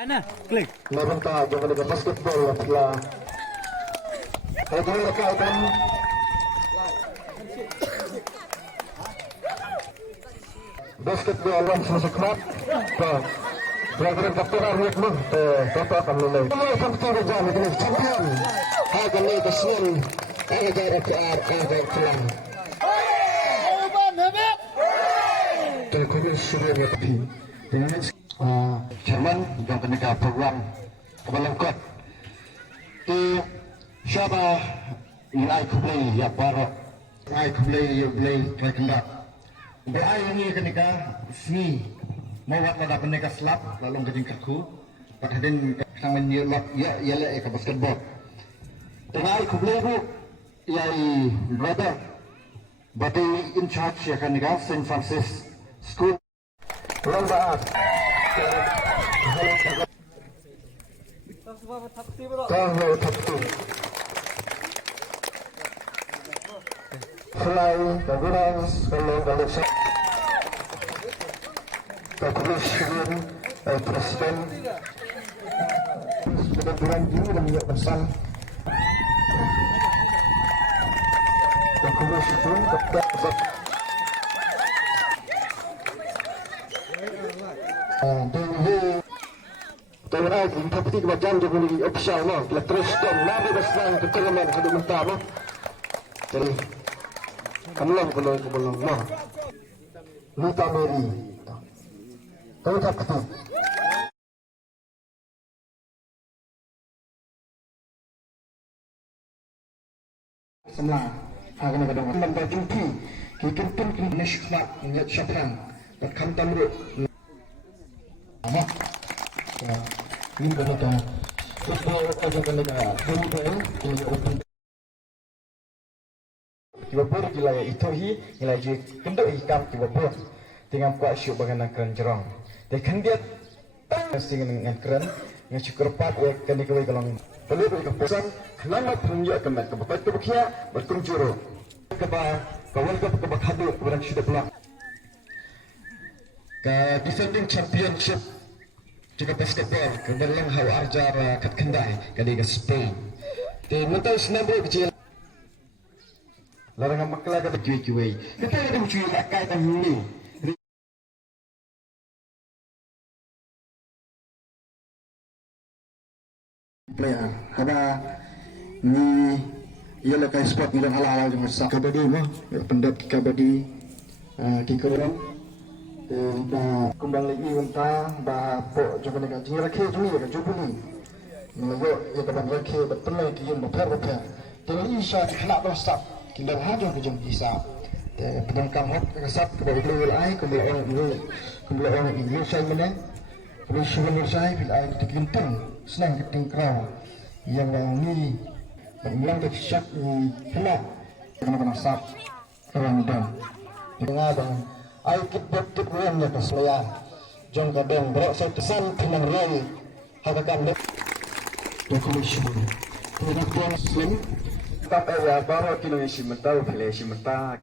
Ana, klik. Nabenta jangan ada basketball telah. Kalau mereka akan basketball orang semasa kerat. Pelajaran kapten Arif Nuh, Bapak akan mulai. Kapten Rajam ini champion. Akan naik ke sini. Agar FPR agar pulang. Terkait sudah ngerti. Dengan Jerman yang penegak program kebalangkot. Di siapa nilai kublai ya baru. Nilai kublai ya kublai terkendak. Berai ini ketika seni mawat pada penegak selap lalu kejing kaku. Pada hadin sang menyelak ya ialah ke basketball. Nilai kublai bu yai brother. Bati in charge ya kenika Saint Francis School. Perlombaan. Tahu taktu. Fly, ambulance, kalau kepolisian, presiden, sudah bulan Juni dan minyak besar. Kepolisian, kepolisian. Terima kasih. Tapi kita jangan jadi official no. Kita terus dan nabi besar keterangan sudah mentah no. Jadi belum no. Luta Mary. Tahu tak tu? Semua akan ada membantu jumpi. Kita pun kena nasihat menjadi syafran dan kantamru. Ini berada football aja kan negara football ini open kibabur gila ya itu gila je kenduk hikam kibabur dengan kuat syuk bagana keren jerong dia kan dia mesti dengan keren dengan syukur pat ya kan dikawai kalong perlu berkeputusan kelama tunjuk kemat kebapak kebakia berkunjuru keba kawan kebak hadu keberang sudah pulang ke defending championship juga basketball kebetulan hawa arjar kat kendai kali ke Spain di mental senam kecil larangan makla ke cuy kita ada cuy lakai tahun player karena ni ia lakai sport ni halal yang besar kabadi mah pendap kabadi kikoran kembang lagi mentah bapak jangan dengan jingle ke juli dengan jubuli melayu ya kapan ke betul lagi yang beper dengan isya kelak berstaf kita hadir ke jumpa isya pedangkan hak kesat kepada keluar air kembali orang ini saya mana kembali suami saya bila air tergentung senang ketingkrau yang ini berulang bersyak kelak kena sap orang dan dengan ay kit bulan ya keslaya jong kadang berok saya pesan tenang roy hakakan dek dokumen tidak puan slim tak ya baru kilo isi mentau pilih isi mentah